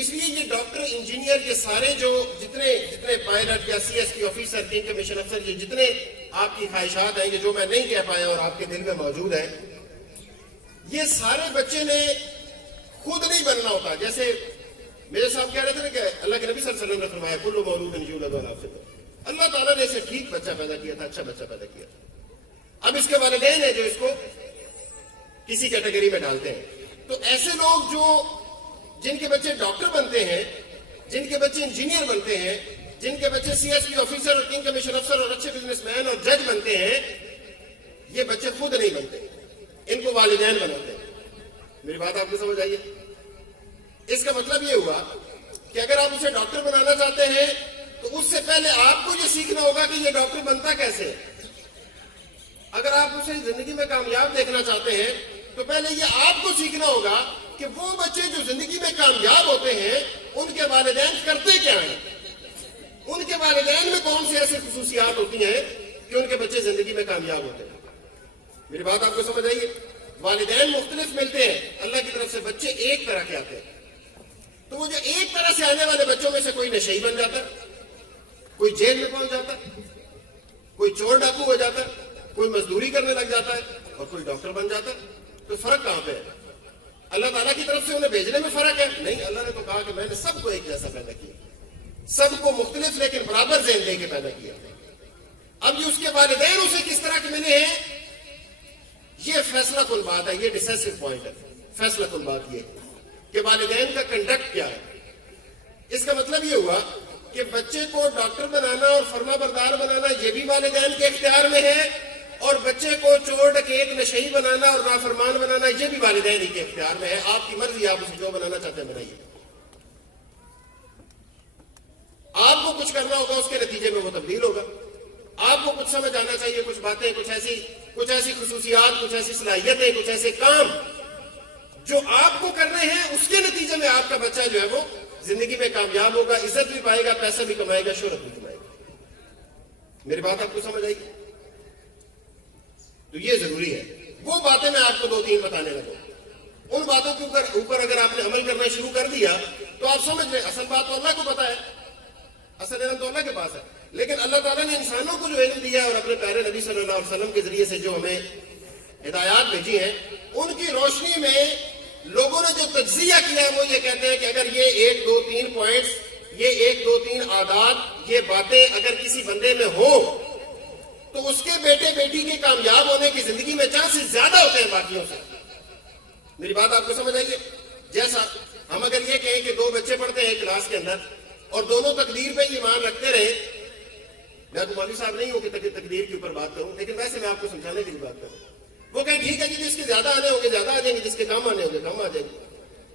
اس لیے یہ doctor engineer یہ سارے جو جتنے پائلٹ یا C S P officer king commission افسر یہ جتنے آپ کی خواہشات ہیں یہ جو میں نہیں کہہ پایا اور آپ کے دل میں موجود ہے، یہ سارے بچے نے خود نہیں بننا ہوتا. جیسے میرے صاحب کہہ رہے تھے نا کہ اللہ کے نبی صلی اللہ علیہ وسلم نے فرمایا کل مولود یولد علی الفطرۃ. اللہ تعالیٰ نے اسے ٹھیک بچہ پیدا کیا تھا، اچھا بچہ پیدا کیا تھا. اب اس کے والدین ہیں جو اس کو کسی کیٹیگری میں ڈالتے ہیں. تو ایسے لوگ جن کے بچے ڈاکٹر بنتے ہیں، جن کے بچے انجینئر بنتے ہیں، جن کے بچے سی ایس پی آفیسر اور کنگ کمیشن افسر اور اچھے بزنس مین اور جج بنتے ہیں، یہ بچے خود نہیں بنتے، ان کو والدین بناتے ہیں. میری بات آپ کو سمجھ آئیے؟ اس کا مطلب یہ ہوا کہ اگر آپ اسے ڈاکٹر بنانا چاہتے ہیں تو اس سے پہلے آپ کو یہ سیکھنا ہوگا کہ یہ ڈاکٹر بنتا کیسے ہے. اگر آپ اسے زندگی میں کامیاب دیکھنا چاہتے ہیں تو پہلے یہ آپ کو سیکھنا ہوگا کہ وہ بچے جو زندگی میں کامیاب ہوتے ہیں ان کے والدین کرتے کیا ہیں، ان کے والدین میں کون سے ایسی خصوصیات ہوتی ہیں کہ ان کے بچے زندگی میں کامیاب ہوتے ہیں. میری بات آپ کو سمجھ آئیے؟ والدین مختلف ملتے ہیں، اللہ کی طرف سے بچے ایک طرح کے آتے ہیں. تو وہ جو ایک طرح سے آنے والے بچوں میں سے کوئی نشئی بن جاتا، کوئی جیل میں پہنچ جاتا، کوئی چور ڈاکو ہو جاتا، کوئی مزدوری کرنے لگ جاتا ہے اور کوئی ڈاکٹر بن جاتا. تو فرق کہاں پہ ہے؟ اللہ تعالیٰ کی طرف سے انہیں بھیجنے میں فرق ہے؟ نہیں، اللہ نے تو کہا کہ میں نے سب کو ایک جیسا پیدا کیا، سب کو مختلف لیکن برابر ذہن دے کے پیدا کیا. اب یہ اس کے والدین اسے کس طرح کے ملے ہیں، یہ فیصلہ کن بات ہے، یہ ڈیسیسو پوائنٹ ہے. فیصلہ کن بات یہ کہ والدین کا کنڈکٹ کیا ہے. اس کا مطلب یہ ہوا کہ بچے کو ڈاکٹر بنانا اور فرما بردار بنانا یہ بھی والدین کے اختیار میں ہے، اور بچے کو چور ڈکیت نشئی بنانا اور نافرمان بنانا یہ بھی والدین ہی کے اختیار میں ہے. آپ کی مرضی، آپ اسے جو بنانا چاہتے ہیں بنائیے. آپ کو کچھ کرنا ہوگا، اس کے نتیجے میں وہ تبدیل ہوگا. آپ کو کچھ سمجھ آنا چاہیے، کچھ باتیں، کچھ ایسی خصوصیات، کچھ ایسی صلاحیتیں، کچھ ایسے کام جو آپ کو کرنے ہیں، اس کے نتیجے میں آپ کا بچہ جو ہے وہ زندگی میں کامیاب ہوگا، عزت بھی پائے گا، پیسہ بھی کمائے گا، شہرت بھی کمائے گا. میری بات آپ کو سمجھ آئی؟ تو یہ ضروری ہے. وہ باتیں میں آپ کو 2-3 بتانے لگا. ان باتوں کے اوپر اگر آپ نے عمل کرنا شروع کر دیا تو آپ سمجھ لیں اصل بات تو اللہ کو پتا ہے، اصل علم تو اللہ کے پاس ہے. لیکن اللہ تعالیٰ نے انسانوں کو جو علم دیا اور اپنے پیارے نبی صلی اللہ علیہ وسلم کے ذریعے سے جو ہمیں ہدایات بھیجی ہیں، ان کی روشنی میں لوگوں نے جو تجزیہ کیا ہے وہ یہ کہتے ہیں کہ اگر یہ 1 2 3 پوائنٹس، یہ 1 2 3 عادات، یہ باتیں اگر کسی بندے میں ہو تو اس کے بیٹے بیٹی کے کامیاب ہونے کی زندگی میں چانسز زیادہ ہوتے ہیں باقیوں سے. میری بات آپ کو سمجھ آئیے؟ جیسا ہم اگر یہ کہیں کہ 2 بچے پڑھتے ہیں ایک کلاس کے اندر اور دونوں تقدیر پہ ایمان رکھتے رہے، میں تو مولوی صاحب نہیں ہوں کہ تقدیر کے اوپر بات کروں، لیکن ویسے میں آپ کو سمجھانے کے لیے بات کروں. وہ کہیں ٹھیک ہے جی، جس کے زیادہ آنے ہوں گے زیادہ آ جائیں گے، جس کے کم آنے ہوں گے کم آ جائیں گے.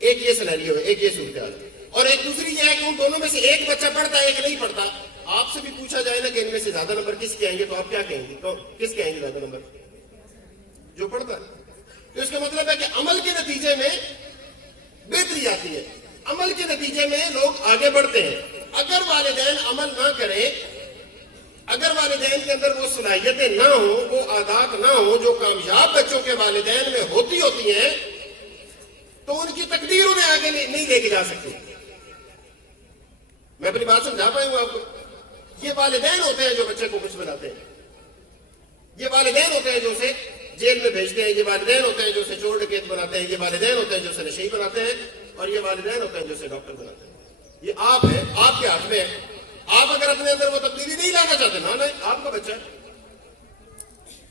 ایک یہ سینیریو ہے، ایک یہ صورتحال ہے. اور ایک دوسری یہ ہے کہ ان دونوں میں سے ایک بچہ پڑھتا ہے، ایک نہیں پڑھتا. آپ سے بھی پوچھا جائے نا کہ ان میں سے زیادہ نمبر کس کے آئیں گے تو آپ کیا کہیں گے؟ کس کے آئیں گے زیادہ نمبر؟ جو پڑھتا ہے. تو اس کا مطلب ہے کہ عمل کے نتیجے میں بہتری آتی ہے، عمل کے نتیجے میں لوگ آگے بڑھتے ہیں. اگر والدین عمل نہ کریں، اگر والدین کے اندر وہ صلاحیتیں نہ ہوں، وہ عادات نہ ہوں جو کامیاب بچوں کے والدین میں ہوتی ہیں، تو ان کی تقدیر انہیں آگے نہیں لے کے جا سکتی. میں اپنی بات سمجھا پائی ہوں آپ کو؟ یہ والدین ہوتے ہیں جو بچے کو کچھ بناتے ہیں، یہ والدین ہوتے ہیں جو اسے جیل میں بھیجتے ہیں، یہ والدین ہوتے ہیں جو اسے چور ڈکیت بناتے ہیں، یہ والدین ہوتے ہیں جو اسے نشئی بناتے ہیں، اور یہ والدین ہوتے ہیں جو اسے ڈاکٹر بناتے ہیں. یہ آپ ہے، آپ کے ہاتھ میں ہے. آپ اگر اپنے اندر وہ تبدیلی نہیں لانا چاہتے نہ آپ کا بچہ ہے.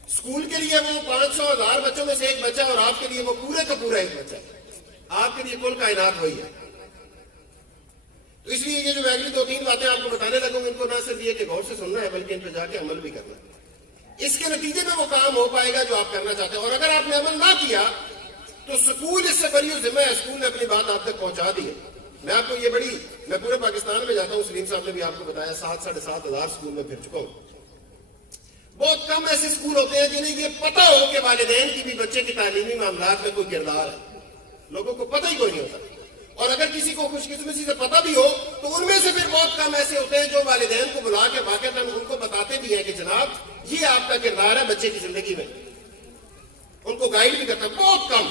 اسکول کے لیے وہ 500,000 بچوں میں سے ایک بچہ، اور آپ کے لیے وہ پورے کا پورا ایک بچہ ہے. آپ کے لیے کل کائنات وہی ہے. تو اس لیے یہ جو میں اگلی 2-3 باتیں آپ کو بتانے لگوں گا، ان کو نہ صرف یہ کہ غور سے سننا ہے بلکہ ان پہ جا کے عمل بھی کرنا ہے. اس کے نتیجے میں وہ کام ہو پائے گا جو آپ کرنا چاہتے ہیں. اور اگر آپ نے عمل نہ کیا تو سکول اس سے بڑی ذمہ ہے، سکول نے اپنی بات آپ تک پہنچا دی ہے. میں آپ کو میں پورے پاکستان میں جاتا ہوں، سلیم صاحب نے بھی آپ کو بتایا 7-7.5 ہزار سکول میں پھر چکا ہوں. بہت کم ایسے سکول ہوتے ہیں جنہیں یہ پتا ہو کہ والدین کی بھی بچے کی تعلیمی معاملات میں کوئی کردار ہے. لوگوں کو پتہ ہی کوئی نہیں ہوتا. اور اگر کسی کو خوش قسمتی سے پتہ بھی ہو تو ان میں سے پھر بہت کم ایسے ہوتے ہیں جو والدین کو بلا کے واقعتاً ان کو بتاتے بھی ہیں کہ جناب یہ آپ کا کردار ہے بچے کی زندگی میں، ان کو گائیڈ بھی کرتا ہے. بہت کم،